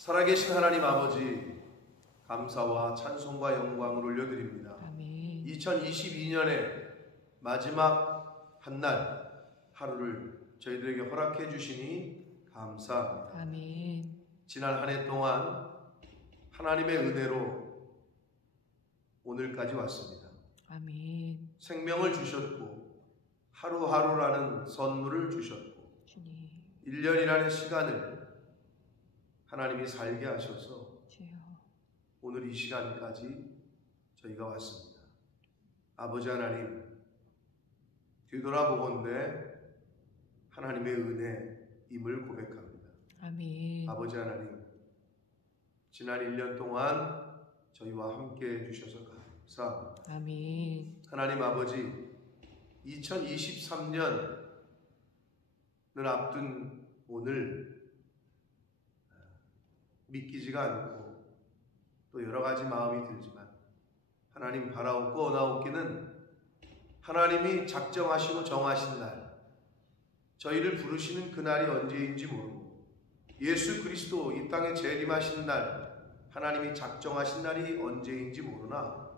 살아계신 하나님 아버지, 감사와 찬송과 영광을 올려드립니다. 아멘. 2022년의 마지막 한날 하루를 저희들에게 허락해 주시니 감사합니다. 아멘. 지난 한 해 동안 하나님의 은혜로 오늘까지 왔습니다. 아멘. 생명을 주셨고 하루하루라는 선물을 주셨고 주님. 1년이라는 시간을 하나님이 살게 하셔서 주여. 오늘 이 시간까지 저희가 왔습니다. 아버지 하나님, 뒤돌아보건대 하나님의 은혜임을 고백합니다. 아멘. 아버지 하나님, 지난 1년 동안 저희와 함께 해주셔서 감사합니다. 아멘. 하나님 아버지, 2023년을 앞둔 오늘 믿기지가 않고 또 여러 가지 마음이 들지만 하나님 바라옵고 나옵기는 하나님이 작정하시고 정하신 날, 저희를 부르시는 그날이 언제인지 모르고 예수 그리스도 이 땅에 재림하신 날, 하나님이 작정하신 날이 언제인지 모르나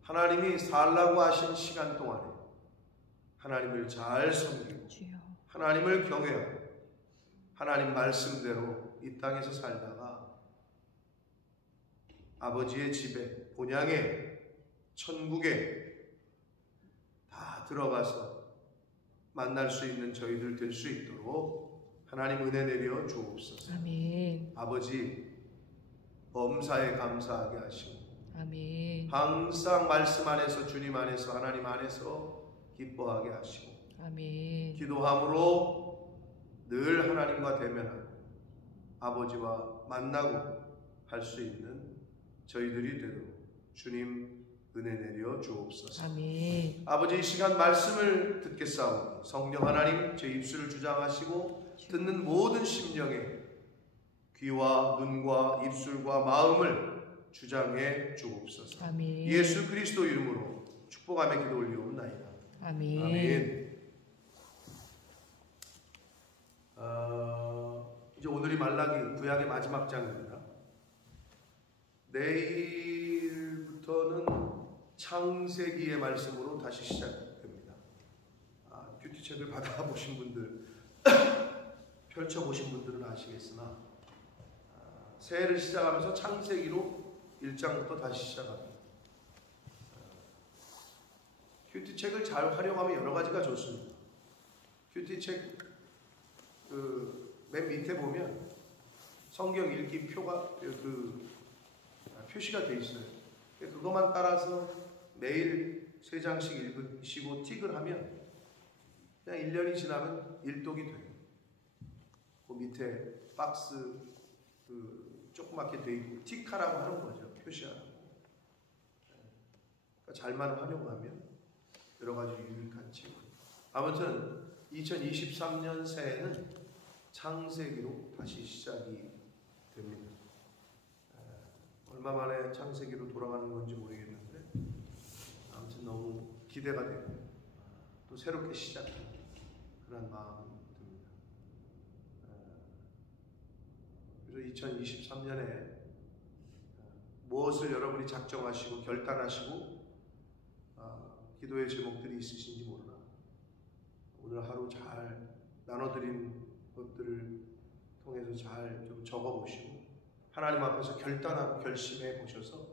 하나님이 살라고 하신 시간 동안에 하나님을 잘 섬기고 주여. 하나님을 경외하고 하나님 말씀대로 이 땅에서 살다가 아버지의 집에, 본향에, 천국에 다 들어가서 만날 수 있는 저희들 될 수 있도록 하나님 은혜 내려 주옵소서. 아멘. 아버지, 범사에 감사하게 하시고 아멘. 항상 말씀 안에서, 주님 안에서, 하나님 안에서 기뻐하게 하시고 아멘. 기도함으로 늘 하나님과 대면하고 아버지와 만나고 할 수 있는 저희들이 되도록 주님 은혜 내려 주옵소서. 아멘. 아버지, 이 시간 말씀을 듣겠사오니 성령 하나님 제 입술을 주장하시고 듣는 모든 심령에 귀와 눈과 입술과 마음을 주장해 주옵소서. 아멘. 예수 그리스도 이름으로 축복하며 기도 올리옵나이다. 아멘. 아멘. 이제 오늘이 말라기 구약의 마지막 장입니다. 내일부터는 창세기의 말씀으로 다시 시작됩니다. 큐티책을 받아보신 분들, 펼쳐보신 분들은 아시겠으나 새해를 시작하면서 창세기로 1장부터 다시 시작합니다. 큐티책을 잘 활용하면 여러 가지가 좋습니다. 큐티책 맨 밑에 보면 성경 읽기 표가 표시가 되어 있어요. 그것만 따라서 매일 3장씩 읽으시고 틱을 하면 그냥 1년이 지나면 일독이 돼요. 그 밑에 박스 조그맣게 되어 있고 틱하라고 하는 거죠. 표시하라고. 그러니까 잘만 활용하면 여러 가지 유익한 책. 아무튼 2023년 새해는 창세기로 다시 시작이 됩니다. 얼마 만에 창세기로 돌아가는 건지 모르겠는데 아무튼 너무 기대가 되고 또 새롭게 시작하는 그런 마음이 듭니다. 그래서 2023년에 무엇을 여러분이 작정하시고 결단하시고 기도의 제목들이 있으신지 모르나 오늘 하루 잘 나눠드린 것들을 통해서 잘 좀 적어보시고 하나님 앞에서 결단하고 결심해 보셔서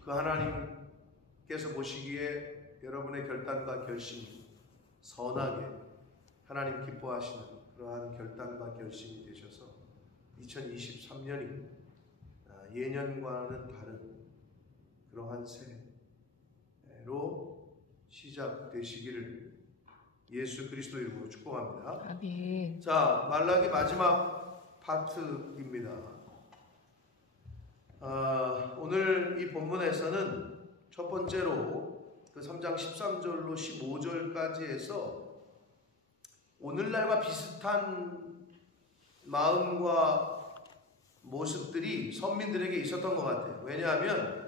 그 하나님께서 보시기에 여러분의 결단과 결심이 선하게 하나님 기뻐하시는 그러한 결단과 결심이 되셔서 2023년이 예년과는 다른 그러한 새해로 시작되시기를 예수 그리스도 이름으로 축복합니다. 아멘. 자, 말라기 마지막 파트입니다. 오늘 이 본문에서는 첫 번째로 그 3장 13절로 15절까지 해서 오늘날과 비슷한 마음과 모습들이 선민들에게 있었던 것 같아요. 왜냐하면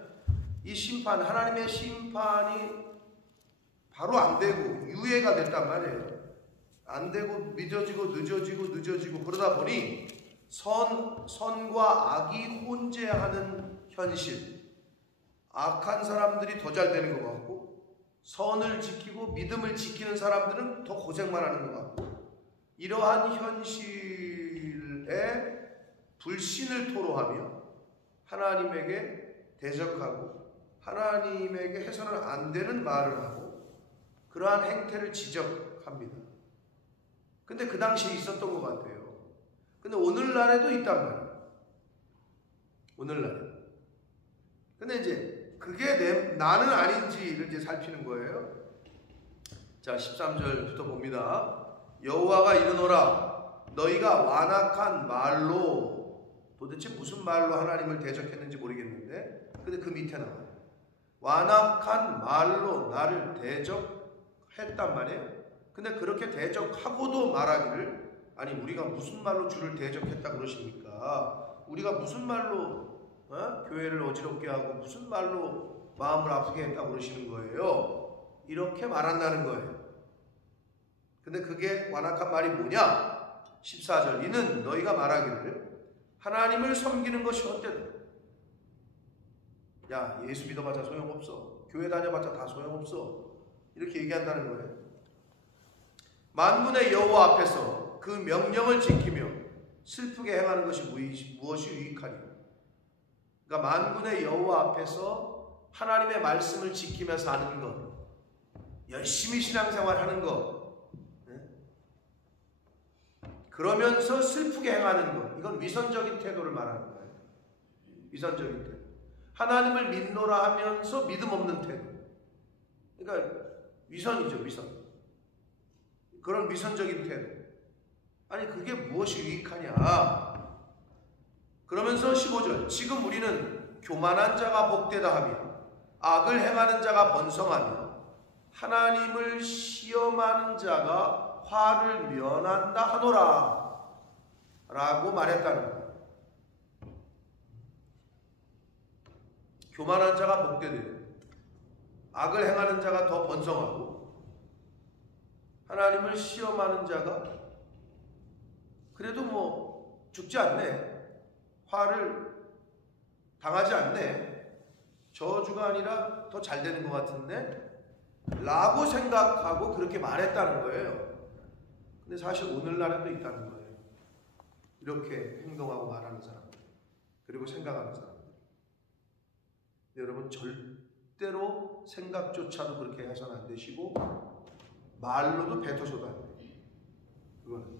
이 심판, 하나님의 심판이 바로 안 되고 유예가 됐단 말이에요. 안 되고 늦어지고 그러다 보니 선과 악이 혼재하는 현실. 악한 사람들이 더 잘 되는 것 같고, 선을 지키고 믿음을 지키는 사람들은 더 고생만 하는 것 같고, 이러한 현실에 불신을 토로하며 하나님에게 대적하고 하나님에게 해서는 안 되는 말을 하고 그러한 행태를 지적합니다. 근데 그 당시에 있었던 것 같아요. 근데 오늘날에도 있단 말이에요. 오늘날에. 근데 이제 그게 나는 아닌지를 이제 살피는 거예요. 자, 13절부터 봅니다. 여호와가 이르노라, 너희가 완악한 말로, 도대체 무슨 말로 하나님을 대적했는지 모르겠는데, 근데 그 밑에 나와요. 완악한 말로 나를 대적했단 말이에요. 근데 그렇게 대적하고도 말하기를, 아니 우리가 무슨 말로 주를 대적했다 그러십니까? 우리가 무슨 말로 교회를 어지럽게 하고 무슨 말로 마음을 아프게 했다 그러시는 거예요. 이렇게 말한다는 거예요. 근데 그게 완악한 말이 뭐냐? 14절, 이는 너희가 말하기를 하나님을 섬기는 것이 헛되다. 야, 예수 믿어봤자 소용없어. 교회 다녀봤자 다 소용없어. 이렇게 얘기한다는 거예요. 만군의 여호와 앞에서 그 명령을 지키며 슬프게 행하는 것이 무엇이 유익하리요? 그러니까 만군의 여호와 앞에서 하나님의 말씀을 지키면서 하는 것, 열심히 신앙생활 하는 것, 그러면서 슬프게 행하는 것, 이건 위선적인 태도를 말하는 거예요. 위선적인 태도. 하나님을 믿노라 하면서 믿음 없는 태도. 그러니까 위선이죠, 위선. 그런 위선적인 태도. 아니 그게 무엇이 유익하냐? 그러면서 15절, 지금 우리는 교만한 자가 복되다 하며 악을 행하는 자가 번성하며 하나님을 시험하는 자가 화를 면한다 하노라 라고 말했다는 거예요. 교만한 자가 복되되고 악을 행하는 자가 더 번성하고 하나님을 시험하는 자가 그래도 뭐 죽지 않네, 화를 당하지 않네, 저주가 아니라 더 잘 되는 것 같은데 라고 생각하고 그렇게 말했다는 거예요. 근데 사실 오늘날에도 있다는 거예요. 이렇게 행동하고 말하는 사람들, 그리고 생각하는 사람들. 여러분 절대로 생각조차도 그렇게 해서는 안 되시고 말로도 뱉어서도 안 돼요. 그거는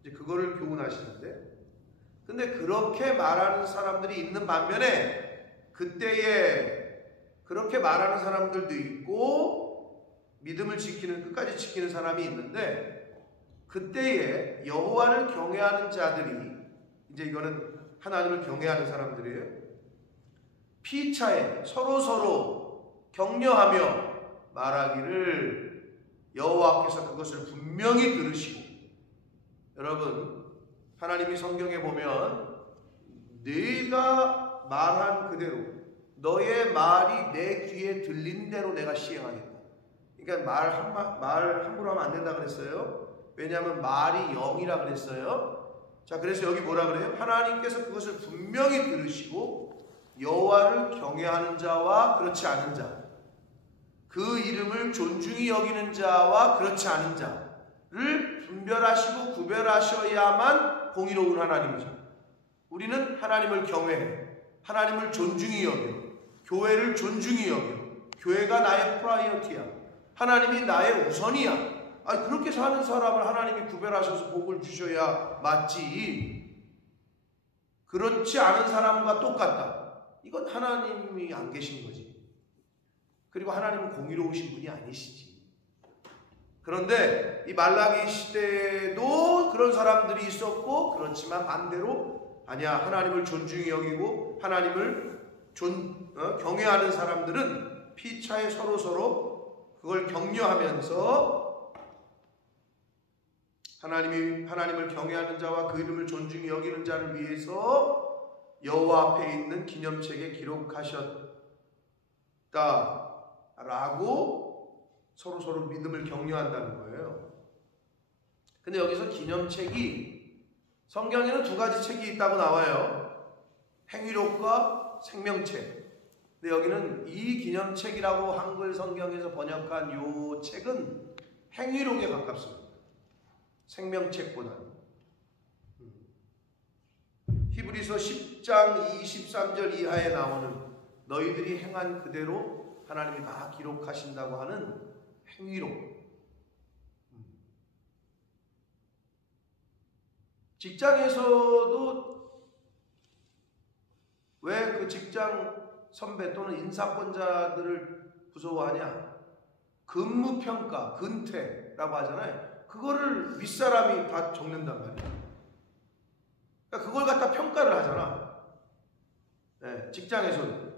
이제 그거를 교훈하시는데, 근데 그렇게 말하는 사람들이 있는 반면에 그때에 그렇게 말하는 사람들도 있고 믿음을 지키는, 끝까지 지키는 사람이 있는데, 그때에 여호와를 경외하는 자들이, 이제 이거는 하나님을 경외하는 사람들이에요. 피차에 서로 격려하며 말하기를 여호와께서 그것을 분명히 들으시고, 여러분 하나님이 성경에 보면 네가 말한 그대로, 너의 말이 내 귀에 들린 대로 내가 시행하겠다. 그러니까 말 함부로 하면 안 된다 그랬어요. 왜냐하면 말이 영이라 그랬어요. 자, 그래서 여기 뭐라 그래요? 하나님께서 그것을 분명히 들으시고 여호와를 경외하는 자와 그렇지 않은 자, 그 이름을 존중히 여기는 자와 그렇지 않은 자를 분별하시고 구별하셔야만 공의로운 하나님이죠. 우리는 하나님을 경외해, 하나님을 존중히 여겨, 교회를 존중히 여겨, 교회가 나의 프라이어티야, 하나님이 나의 우선이야. 아니, 그렇게 사는 사람을 하나님이 구별하셔서 복을 주셔야 맞지. 그렇지 않은 사람과 똑같다. 이건 하나님이 안 계신 거지. 그리고 하나님은 공의로우신 분이 아니시지. 그런데 이 말라기 시대에도 그런 사람들이 있었고, 그렇지만 반대로 아니야, 하나님을 존중히 여기고 하나님을 경외하는 사람들은 피차에 서로 그걸 격려하면서 하나님을 경외하는 자와 그 이름을 존중히 여기는 자를 위해서 여호와 앞에 있는 기념책에 기록하셨다라고 서로 믿음을 격려한다는 거예요. 근데 여기서 기념책이 성경에는 두 가지 책이 있다고 나와요. 행위록과 생명책. 근데 여기는 이기념책이라고 한글 성경에서 번역한 요 책은 행위록에 가깝습니다. 생명책보다는. 히브리서 10장 23절 이하에 나오는 너희들이 행한 그대로 하나님이 다 기록하신다고 하는 행위록. 직장에서도 왜 그 직장 선배 또는 인사권자들을 부러워하냐? 근무평가, 근태라고 하잖아요. 그거를 윗사람이 다 적는단 말이에요. 그러니까 그걸 갖다 평가를 하잖아. 네, 직장에서도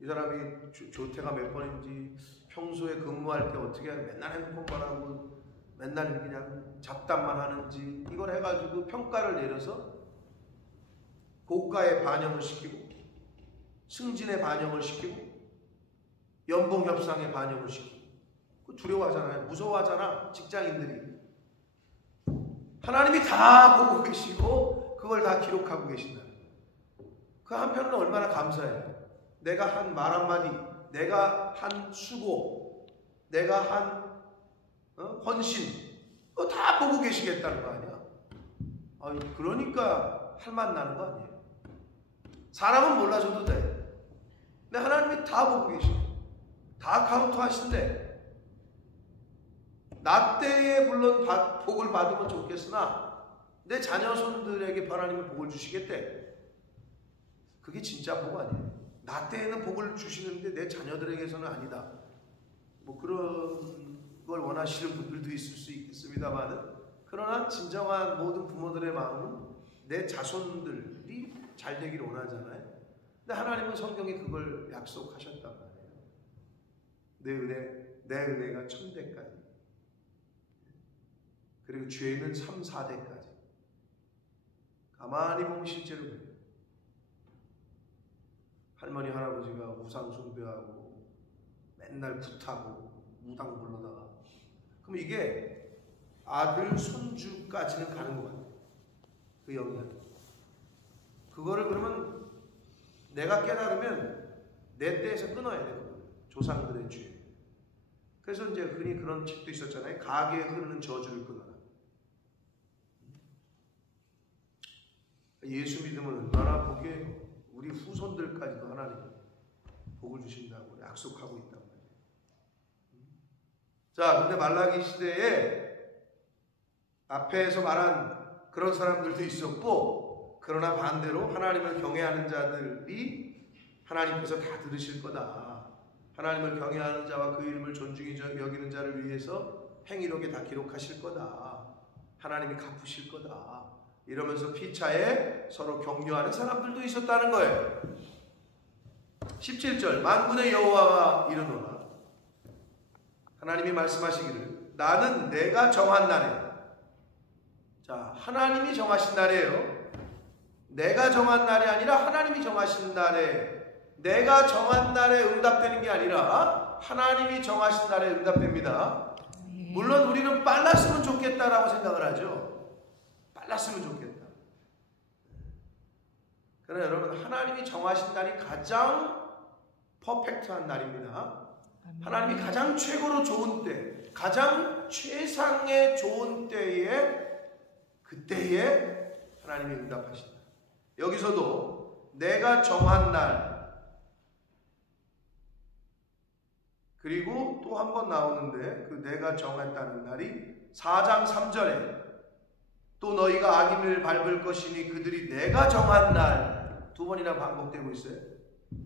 이 사람이 조퇴가 몇 번인지, 평소에 근무할 때 어떻게 맨날 핸드폰만 하고 맨날 그냥 잡담만 하는지, 이걸 해가지고 평가를 내려서 고가에 반영을 시키고 승진에 반영을 시키고 연봉 협상에 반영을 시키고. 두려워하잖아요. 무서워하잖아. 직장인들이. 하나님이 다 보고 계시고 그걸 다 기록하고 계신다. 그 한편으로 얼마나 감사해요. 내가 한 말 한마디, 내가 한 수고, 내가 한 헌신, 그거 다 보고 계시겠다는 거 아니야. 그러니까 할만 나는 거 아니에요. 사람은 몰라줘도 돼. 근데 하나님이 다 보고 계시고 다 카운트 하신대. 나 때에 물론 복을 받으면 좋겠으나 내 자녀손들에게 하나님이 복을 주시겠대. 그게 진짜 복 아니에요. 나 때에는 복을 주시는데 내 자녀들에게서는 아니다. 뭐 그런 걸 원하시는 분들도 있을 수 있겠습니다만, 그러나 진정한 모든 부모들의 마음은 내 자손들이 잘 되기를 원하잖아요. 근데 하나님은 성경에 그걸 약속하셨단 말이에요. 내 은혜가 천대까지, 그리고 죄는 3, 4대까지. 가만히 보면 실제로 그래요. 할머니 할아버지가 우상 숭배하고 맨날 굿하고 무당 불러다가, 그럼 이게 아들 손주까지는 가는 것 같아요. 그 영향. 그거를 그러면 내가 깨달으면 내 때에서 끊어야 돼요. 조상들의 죄. 그래서 이제 흔히 그런 책도 있었잖아요. 가게에 흐르는 저주를 끊어라. 예수 믿으면 얼마나 복이에요. 우리 후손들까지도 하나님 복을 주신다고 약속하고 있단 말이에요. 자, 근데 말라기 시대에 앞에서 말한 그런 사람들도 있었고, 그러나 반대로 하나님을 경외하는 자들이 하나님께서 다 들으실 거다. 하나님을 경외하는 자와 그 이름을 존중히 여기는 자를 위해서 행위록에 다 기록하실 거다. 하나님이 갚으실 거다. 이러면서 피차에 서로 격려하는 사람들도 있었다는 거예요. 17절 만군의 여호와가 이르노라. 하나님이 말씀하시기를 나는 내가 정한 날에, 자, 하나님이 정하신 날이에요. 내가 정한 날이 아니라 하나님이 정하신 날에, 내가 정한 날에 응답되는 게 아니라 하나님이 정하신 날에 응답됩니다. 물론 우리는 빨랐으면 좋겠다라고 생각을 하죠. 빨랐으면 좋겠다. 그러나 여러분, 하나님이 정하신 날이 가장 퍼펙트한 날입니다. 하나님이 가장 최고로 좋은 때, 가장 최상의 좋은 때에, 그때에 하나님이 응답하신다. 여기서도 내가 정한 날, 그리고 또 한 번 나오는데 그 내가 정했다는 날이 4장 3절에 또 너희가 악인을 밟을 것이니 그들이 내가 정한 날, 두 번이나 반복되고 있어요.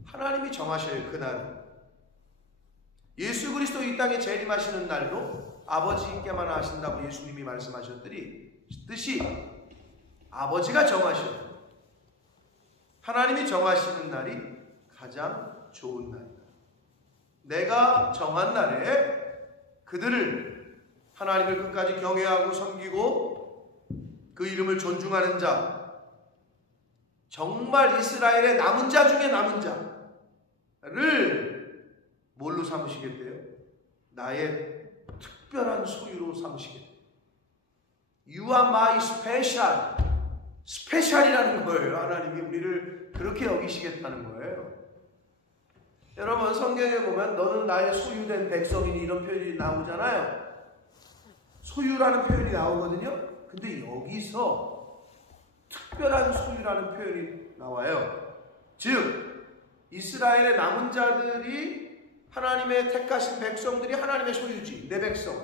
하나님이 정하셔요. 그 날은. 예수 그리스도 이 땅에 재림하시는 날도 아버지께만 하신다고 예수님이 말씀하셨듯이 아버지가 정하셔요. 하나님이 정하시는 날이 가장 좋은 날이다. 내가 정한 날에 그들을, 하나님을 끝까지 경외하고 섬기고 그 이름을 존중하는 자, 정말 이스라엘의 남은 자 중에 남은 자를 뭘로 삼으시겠대요? 나의 특별한 소유로 삼으시겠대요. You are my special. 스페셜이라는 거예요. 하나님이 우리를 그렇게 여기시겠다는 거예요. 여러분 성경에 보면 너는 나의 소유된 백성이니 이런 표현이 나오잖아요. 소유라는 표현이 나오거든요. 근데 여기서 특별한 소유라는 표현이 나와요. 즉 이스라엘의 남은 자들이 하나님의 택하신 백성들이 하나님의 소유지, 내 백성.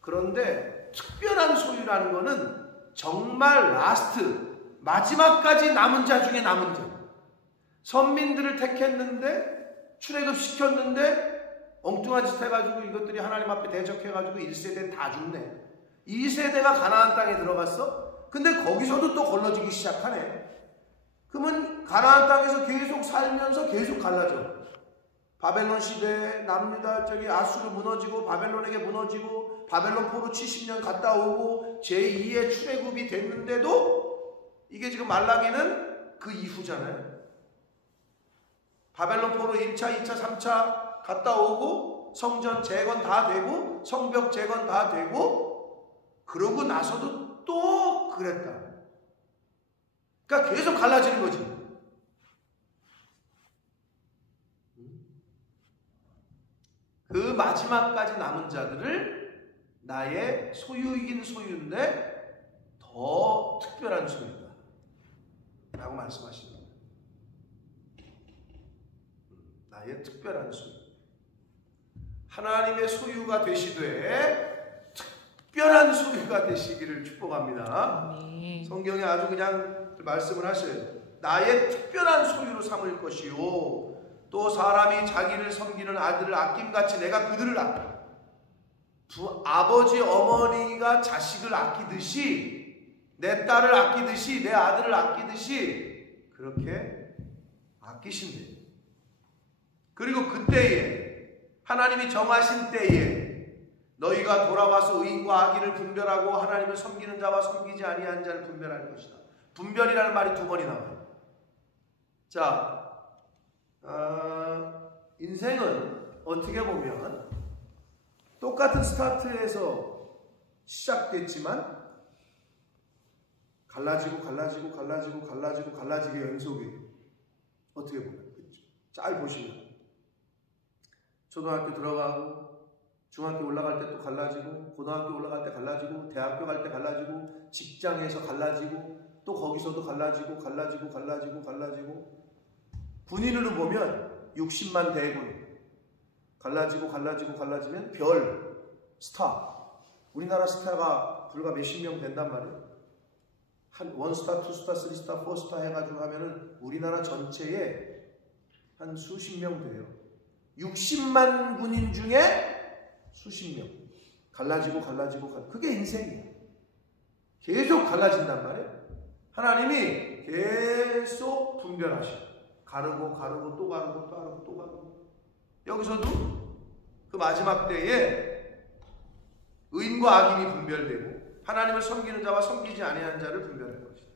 그런데 특별한 소유라는 것은 정말 라스트, 마지막까지 남은 자 중에 남은 자. 선민들을 택했는데 출애굽시켰는데 엉뚱한 짓 해가지고 이것들이 하나님 앞에 대적해가지고 1세대 다 죽네. 2세대가 가나안 땅에 들어갔어? 근데 거기서도 또 걸러지기 시작하네. 그러면 가나안 땅에서 계속 살면서 계속 갈라져. 바벨론 시대에 남유다 저기 아수르 무너지고 바벨론에게 무너지고 바벨론 포로 70년 갔다 오고 제2의 출애굽이 됐는데도 이게 지금 말라기는 그 이후잖아요. 바벨론 포로 1차, 2차, 3차 갔다 오고 성전 재건 다 되고 성벽 재건 다 되고 그러고 나서도 또 그랬다. 그러니까 계속 갈라지는 거지. 그 마지막까지 남은 자들을 나의 소유이긴 소유인데 더 특별한 소유다 라고 말씀하십니다. 나의 특별한 소유. 하나님의 소유가 되시되 특별한 소유가 되시기를 축복합니다. 아멘. 성경에 아주 그냥 말씀을 하셔요. 나의 특별한 소유로 삼을 것이요 또 사람이 자기를 섬기는 아들을 아낌같이 내가 그들을 아끼. 아버지 어머니가 자식을 아끼듯이 내 딸을 아끼듯이 내 아들을 아끼듯이 그렇게 아끼신대요. 그리고 그때에 하나님이 정하신 때에 너희가 돌아와서 의인과 악인을 분별하고 하나님을 섬기는 자와 섬기지 아니한 자를 분별할 것이다. 분별이라는 말이 두 번이 나와요. 자, 인생은 어떻게 보면 똑같은 스타트에서 시작됐지만 갈라지고 갈라지게 연속이에요. 어떻게 보면 잘 보시면 초등학교 들어가고 중학교 올라갈 때 또 갈라지고 고등학교 올라갈 때 갈라지고 대학교 갈 때 갈라지고 직장에서 갈라지고 또 거기서도 갈라지고 군인으로 보면 60만 대군 갈라지면 별 스타. 우리나라 스타가 불과 몇십 명 된단 말이에요. 한 원스타, 투스타, 쓰리스타, 포스타 해가지고 하면은 우리나라 전체에 한 수십 명 돼요. 60만 군인 중에 수십 명 갈라지고 그게 인생이에요. 계속 갈라진단 말이에요. 하나님이 계속 분별하셔. 가르고 또 가르고 여기서도 그 마지막 때에 의인과 악인이 분별되고 하나님을 섬기는 자와 섬기지 아니하는 자를 분별할 것이다.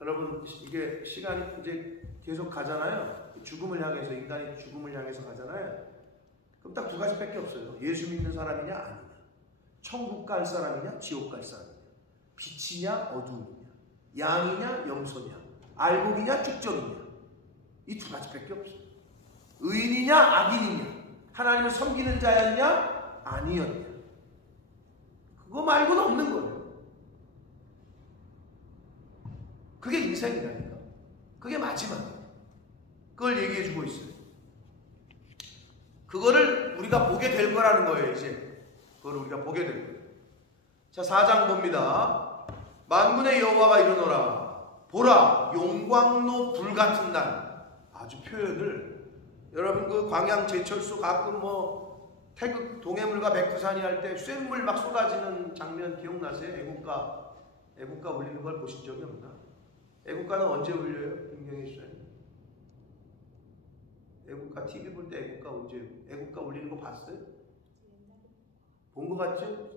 여러분 이게 시간이 이제 계속 가잖아요. 죽음을 향해서 인간이 죽음을 향해서 가잖아요. 그럼 딱 두 가지밖에 없어요. 예수 믿는 사람이냐 아니냐, 천국 갈 사람이냐 지옥 갈 사람이냐, 빛이냐 어두움이냐, 양이냐 염소냐, 알곡이냐 쭉정이냐. 이 두 가지밖에 없어요. 의인이냐 악인이냐, 하나님을 섬기는 자였냐 아니었냐. 그거 말고는 없는 거예요. 그게 인생이라니까. 그게 마지막이에요. 그걸 얘기해 주고 있어요. 그거를 우리가 보게 될 거라는 거예요. 이제 그걸 우리가 보게 될 거예요. 자, 4장 봅니다. 만군의 여호와가 이르노라. 보라, 용광로 불같은 날. 아주 표현을, 여러분 그 광양 제철소 가끔 뭐 태극 동해물과 백두산이 할 때 쇳물 막 쏟아지는 장면 기억나세요? 애국가 울리는 걸 보신 적이 없나? 애국가는 언제 울려요? 김경희 씨는 애국가 TV 볼 때 애국가 언제, 애국가 울리는 거 봤어요? 본 거 같죠?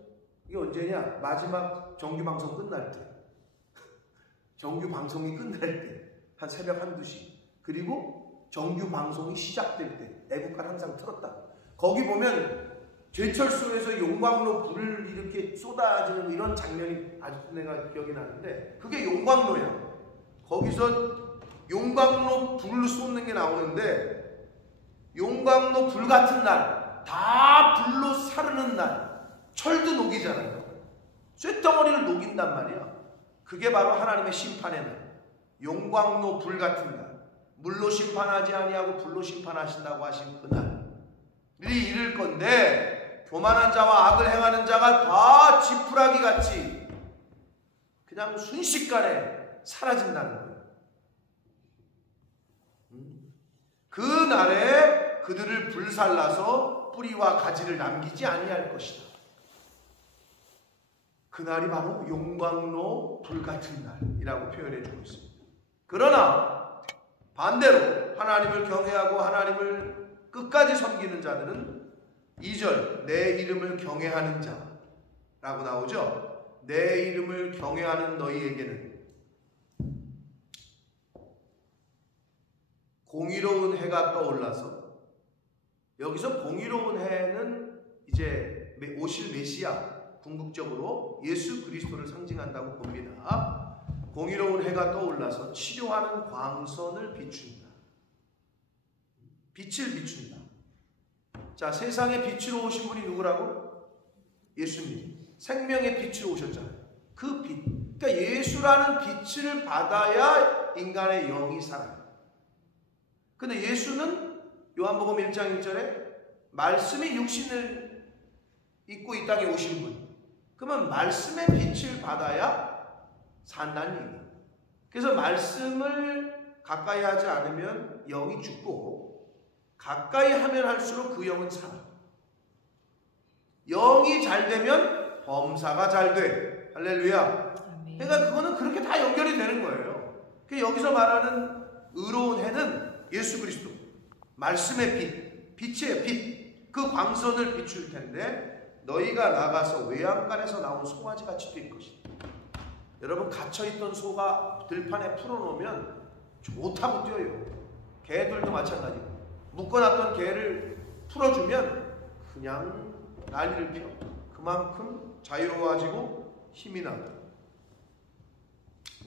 이게 언제냐? 마지막 정규 방송 끝날 때. 정규 방송이 끝날 때. 한 새벽 1-2시. 그리고 정규 방송이 시작될 때 애국가를 항상 틀었다. 거기 보면 제철소에서 용광로 불을 이렇게 쏟아지는 이런 장면이 아직도 내가 기억이 나는데, 그게 용광로야. 거기서 용광로 불을 쏟는 게 나오는데, 용광로 불 같은 날, 다 불로 사르는 날, 철도 녹이잖아요. 쇳덩어리를 녹인단 말이야. 그게 바로 하나님의 심판의 날, 용광로 불 같은 날, 물로 심판하지 아니하고 불로 심판하신다고 하신 그날이 이를 건데, 교만한 자와 악을 행하는 자가 다 지푸라기 같이 그냥 순식간에 사라진다는 거예요. 그 날에 그들을 불살라서 뿌리와 가지를 남기지 아니할 것이다. 그날이 바로 용광로 불같은 날이라고 표현해 주고 있습니다. 그러나 반대로 하나님을 경외하고 하나님을 끝까지 섬기는 자들은 2절 내 이름을 경외하는 자라고 나오죠. 내 이름을 경외하는 너희에게는 공의로운 해가 떠올라서, 여기서 공의로운 해는 이제 오실 메시아, 궁극적으로 예수 그리스도를 상징한다고 봅니다. 공의로운 해가 떠올라서 치료하는 광선을 비춘다. 빛을 비춘다. 자, 세상에 빛으로 오신 분이 누구라고? 예수님. 생명의 빛으로 오셨잖아요. 그 빛. 그러니까 예수라는 빛을 받아야 인간의 영이 살아요. 근데 예수는 요한복음 1장 1절에 말씀이 육신을 입고 이 땅에 오신 분. 그러면 말씀의 빛을 받아야 산다는 얘기예요. 그래서 말씀을 가까이 하지 않으면 영이 죽고, 가까이 하면 할수록 그 영은 살아. 영이 잘 되면 범사가 잘 돼. 할렐루야. 그러니까 그거는 그렇게 다 연결이 되는 거예요. 여기서 말하는 의로운 해는 예수 그리스도, 말씀의 빛, 빛의 빛, 그 광선을 비출 텐데, 너희가 나가서 외양간에서 나온 송아지같이 뛸 것이다. 여러분, 갇혀있던 소가 들판에 풀어놓으면 좋다고 뛰어요. 개들도 마찬가지고, 묶어놨던 개를 풀어주면 그냥 난리를 펴. 그만큼 자유로워지고 힘이 나다.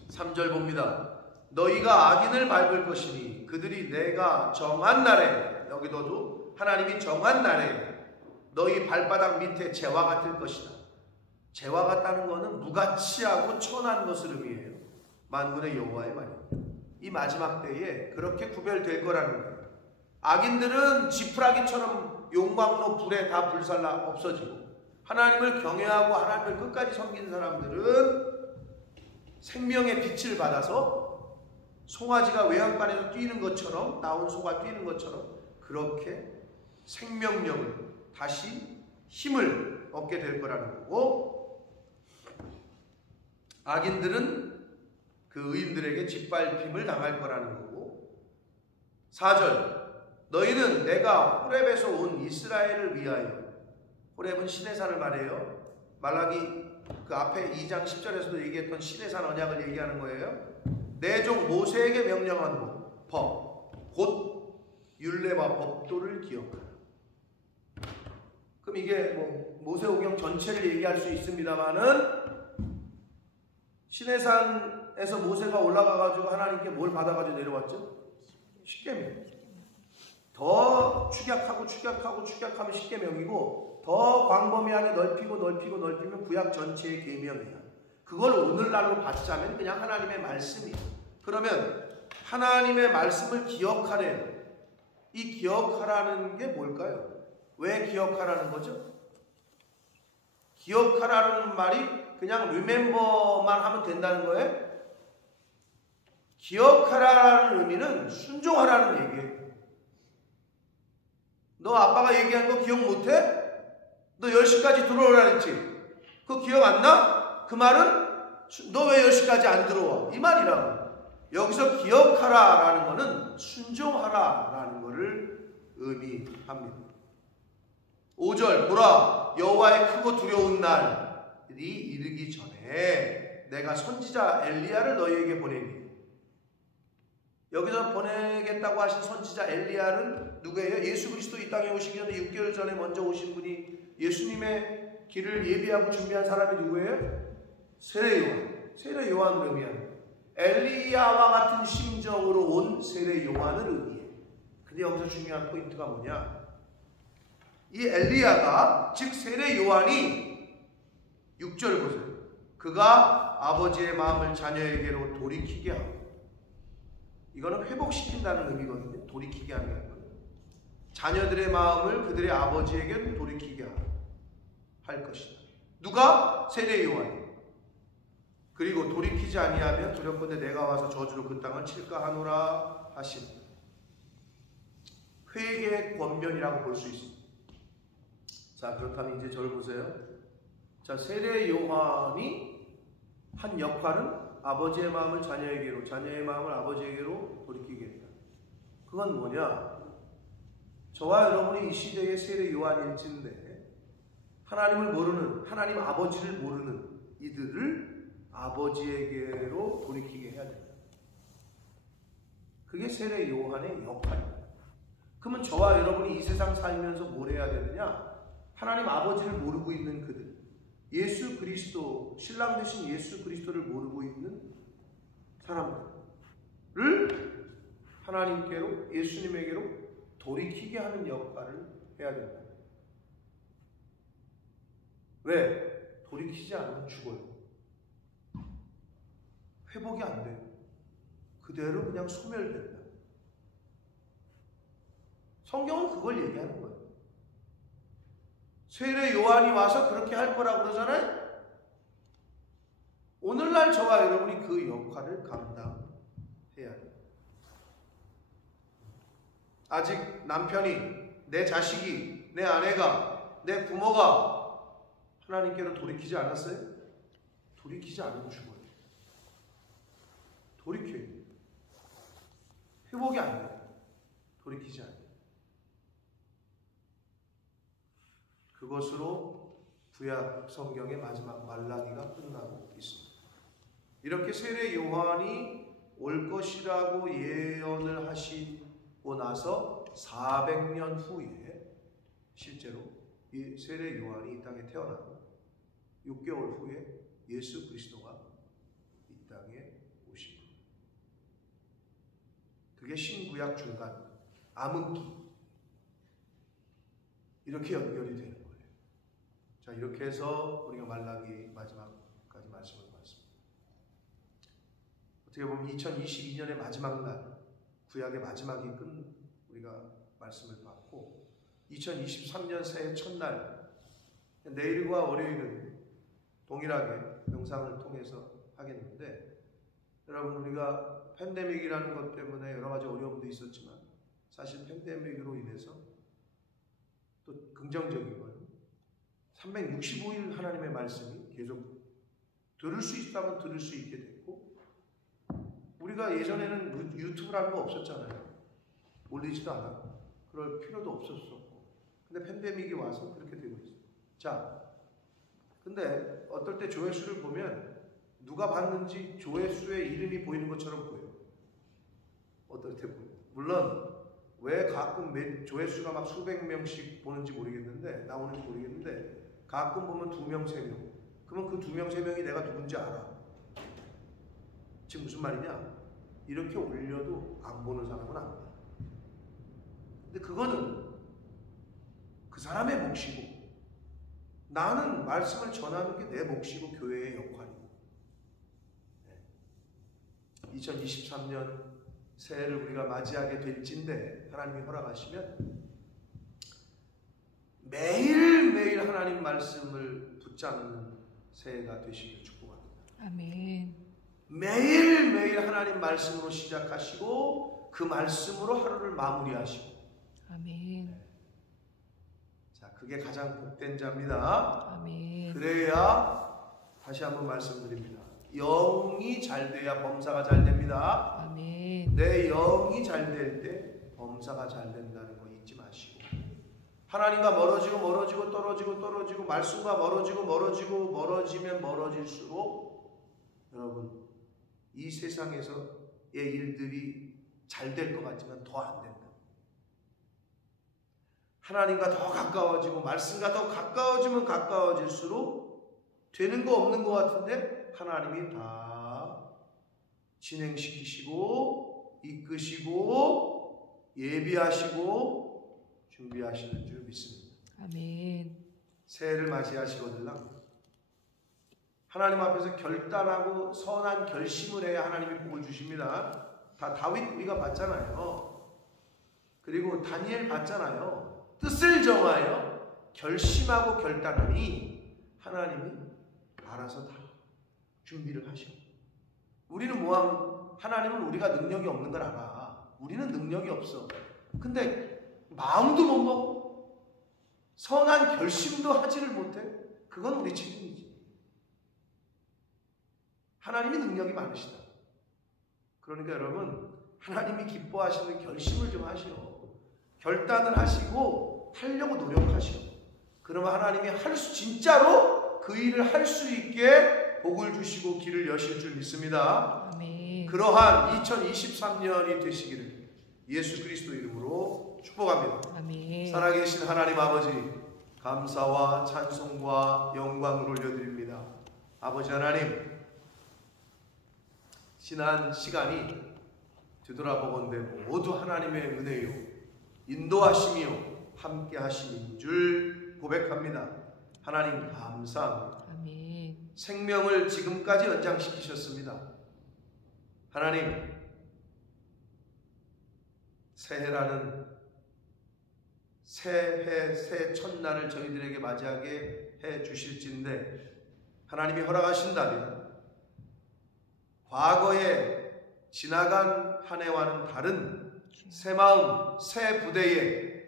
3절 봅니다. 너희가 악인을 밟을 것이니 그들이 내가 정한 날에, 여기도 하나님이 정한 날에 너희 발바닥 밑에 재와 같을 것이다. 재와 같다는 것은 무가치하고 천한 것을 의미해요. 만군의 여호와의 말입니다. 이 마지막 때에 그렇게 구별될 거라는 거예요. 악인들은 지푸라기처럼 용광로 불에 다 불살라 없어지고, 하나님을 경외하고 하나님을 끝까지 섬기는 사람들은 생명의 빛을 받아서 송아지가 외양간에서 뛰는 것처럼, 나온 소가 뛰는 것처럼 그렇게 생명력을, 다시 힘을 얻게 될 거라는 거고, 악인들은 그 의인들에게 짓밟힘을 당할 거라는 거고, 4절 너희는 내가 호렙에서 온 이스라엘을 위하여, 호렙은 시내산을 말해요. 말라기 그 앞에 2장 10절에서도 얘기했던 시내산 언약을 얘기하는 거예요. 내 종 모세에게 명령한 법, 곧 율례와 법도를 기억하라. 그럼 이게 모세오경 전체를 얘기할 수 있습니다만은, 시내산에서 모세가 올라가가지고 하나님께 뭘 받아가지고 내려왔죠? 십계명. 더 축약하면 십계명이고, 더 광범위하게 넓히면 구약 전체의 계명이야. 그걸 오늘날로 받자면 그냥 하나님의 말씀이에요. 그러면 하나님의 말씀을 기억하래요. 이 기억하라는 게 뭘까요? 왜 기억하라는 거죠? 기억하라는 말이 그냥 remember만 하면 된다는 거예요? 기억하라는 의미는 순종하라는 얘기예요. 너 아빠가 얘기한 거 기억 못해? 너 10시까지 들어오라 했지? 그거 기억 안 나? 그 말은 너 왜 10시까지 안 들어와? 이 말이라고. 여기서 기억하라라는 거는 순종하라라는 거를 의미합니다. 5절 보라, 여호와의 크고 두려운 날이 이르기 전에 내가 선지자 엘리야를 너희에게 보내니. 여기서 보내겠다고 하신 선지자 엘리야는 누구예요? 예수 그리스도 이 땅에 오시기 전에 6개월 전에 먼저 오신 분이 예수님의 길을 예비하고 준비한 사람이 누구예요? 세례 요한. 세례 요한을 의미하는 거예요. 엘리야와 같은 심정으로 온 세례 요한을 의미해요. 근데 여기서 중요한 포인트가 뭐냐? 이 엘리야가, 즉 세례 요한이 6절 보세요. 그가 아버지의 마음을 자녀에게로 돌이키게 하고, 이거는 회복시킨다는 의미거든요. 돌이키게 하는 게 아니고 자녀들의 마음을 그들의 아버지에게 돌이키게 할 것이다. 누가? 세례 요한이. 그리고 돌이키지 아니하면 두렵건대 내가 와서 저주로 그 땅을 칠까 하노라 하신 회개의 권면이라고 볼 수 있습니다. 자, 그렇다면 이제 저를 보세요. 자, 세례 요한이 한 역할은 아버지의 마음을 자녀에게로, 자녀의 마음을 아버지에게로 돌이키게 했다. 그건 뭐냐? 저와 여러분이 이 시대의 세례 요한일진데 하나님을 모르는, 하나님 아버지를 모르는 이들을 아버지에게로 돌이키게 해야 된다. 그게 세례 요한의 역할입니다. 그러면 저와 여러분이 이 세상 살면서 뭘 해야 되느냐? 하나님 아버지를 모르고 있는 그들, 예수 그리스도, 신랑 되신 예수 그리스도를 모르고 있는 사람들을 하나님께로, 예수님에게로 돌이키게 하는 역할을 해야 된다. 왜? 돌이키지 않으면 죽어요. 회복이 안 돼요. 그대로 그냥 소멸된다. 성경은 그걸 얘기하는 거예요. 세례 요한이 와서 그렇게 할 거라고 그러잖아요. 오늘날 저와 여러분이 그 역할을 감당해야 돼요. 아직 남편이, 내 자식이, 내 아내가, 내 부모가 하나님께로 돌이키지 않았어요? 돌이키지 않으면 죽어요. 돌이켜요. 회복이 안 돼요. 돌이키지 않아요. 그것으로 구약 성경의 마지막 말라기가 끝나고 있습니다. 이렇게 세례 요한이 올 것이라고 예언을 하시고 나서 400년 후에 실제로 이 세례 요한이 이 땅에 태어나고 6개월 후에 예수 그리스도가 이 땅에 오십니다. 그게 신구약 중간 암흑기, 이렇게 연결이 되는 거예요. 자, 이렇게 해서 우리가 말라기 마지막까지 말씀을 봤습니다. 어떻게 보면 2022년의 마지막 날, 구약의 마지막이 우리가 말씀을 받고 2023년 새해 첫날, 내일과 월요일은 동일하게 영상을 통해서 하겠는데, 여러분, 우리가 팬데믹이라는 것 때문에 여러 가지 어려움도 있었지만 사실 팬데믹으로 인해서 또 긍정적인 건 365일 하나님의 말씀이 계속 들을 수 있다면 들을 수 있게 됐고, 우리가 예전에는 유튜브라는 거 없었잖아요. 올리지도 않았고 그럴 필요도 없었었고, 근데 팬데믹이 와서 그렇게 되고 있어요. 자, 근데 어떨 때 조회수를 보면 누가 봤는지 조회수의 이름이 보이는 것처럼 보여요. 어떨 때 보면. 물론 왜 가끔 조회수가 막 수백 명씩 보는지 모르겠는데, 나오는지 모르겠는데, 가끔 보면 2명, 3명. 그러면 그 2명, 3명이 내가 누군지 알아. 지금 무슨 말이냐? 이렇게 올려도 안 보는 사람은 안 봐. 근데 그거는 그 사람의 몫이고, 나는 말씀을 전하는 게 내 몫이고 교회의 역할이고. 2023년 새해를 우리가 맞이하게 될진데 하나님이 허락하시면 매일매일 하나님 말씀을 붙잡는 새해가 되시길 축복합니다. 아멘. 매일매일 하나님 말씀으로 시작하시고 그 말씀으로 하루를 마무리하시고. 아멘. 자, 그게 가장 복된 자입니다. 아멘. 그래야, 다시 한번 말씀드립니다, 영이 잘 돼야 범사가 잘 됩니다. 아멘. 내 영이 잘 될 때 범사가 잘 된다는 거 잊지 마시고, 하나님과 멀어지고 떨어지고 말씀과 멀어지면 멀어질수록 여러분, 이 세상에서의 일들이 잘 될 것 같지만 더 안 된다. 하나님과 더 가까워지고 말씀과 더 가까워지면 가까워질수록 되는 거 없는 것 같은데 하나님이 다 진행시키시고 이끄시고 예비하시고 준비하시는 줄 믿습니다. 아멘. 새해를 맞이하시거든요. 하나님 앞에서 결단하고 선한 결심을 해야 하나님이 복을 주십니다. 다 다윗 우리가 봤잖아요. 그리고 다니엘 봤잖아요. 뜻을 정하여 결심하고 결단하니 하나님이 알아서 다 준비를 하셔. 우리는 하나님은 우리가 능력이 없는 걸 알아. 우리는 능력이 없어. 근데 마음도 못 먹고 선한 결심도 하지를 못해. 그건 우리 책임이지. 하나님이 능력이 많으시다. 그러니까 여러분, 하나님이 기뻐하시는 결심을 좀 하시오. 결단을 하시고 하려고 노력하시오. 그러면 하나님이 진짜로 그 일을 할 수 있게 복을 주시고 길을 여실 줄 믿습니다. 아멘. 그러한 2023년이 되시기를 예수 그리스도 이름으로 축복합니다. 아멘. 살아계신 하나님 아버지, 감사와 찬송과 영광을 올려드립니다. 아버지 하나님, 지난 시간이 되돌아보건대 모두 하나님의 은혜요 인도하심이요 함께하심인 줄 고백합니다. 하나님 감사합니다. 아멘. 생명을 지금까지 연장시키셨습니다. 하나님, 새해라는 새해 새 첫날을 저희들에게 맞이하게 해 주실진데 하나님이 허락하신다면 과거에 지나간 한 해와는 다른 새 마음, 새 부대에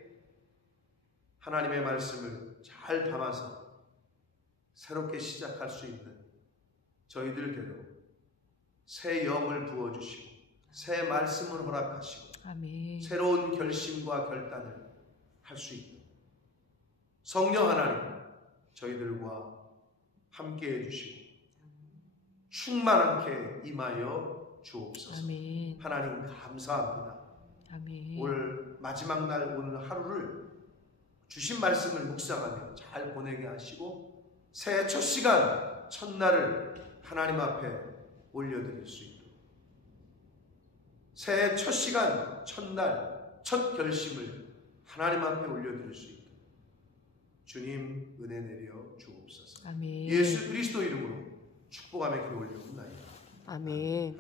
하나님의 말씀을 잘 담아서 새롭게 시작할 수 있는 저희들께도 새 영을 부어주시고 새 말씀을 허락하시고 아멘. 새로운 결심과 결단을 할 수 있는 성령 하나님 저희들과 함께해 주시고 충만하게 임하여 주옵소서. 아멘. 하나님 감사합니다. 아멘. 올 마지막 날 오늘 하루를 주신 말씀을 묵상하며 잘 보내게 하시고 새해 첫 시간 첫날을 하나님 앞에 올려드릴 수 있도록 새해 첫 시간 첫날 첫 결심을 하나님 앞에 올려드릴 수 있도록 주님 은혜 내려 주옵소서. 아멘. 예수 그리스도 이름으로 축복하며 기도 올려옵나이다. 아멘.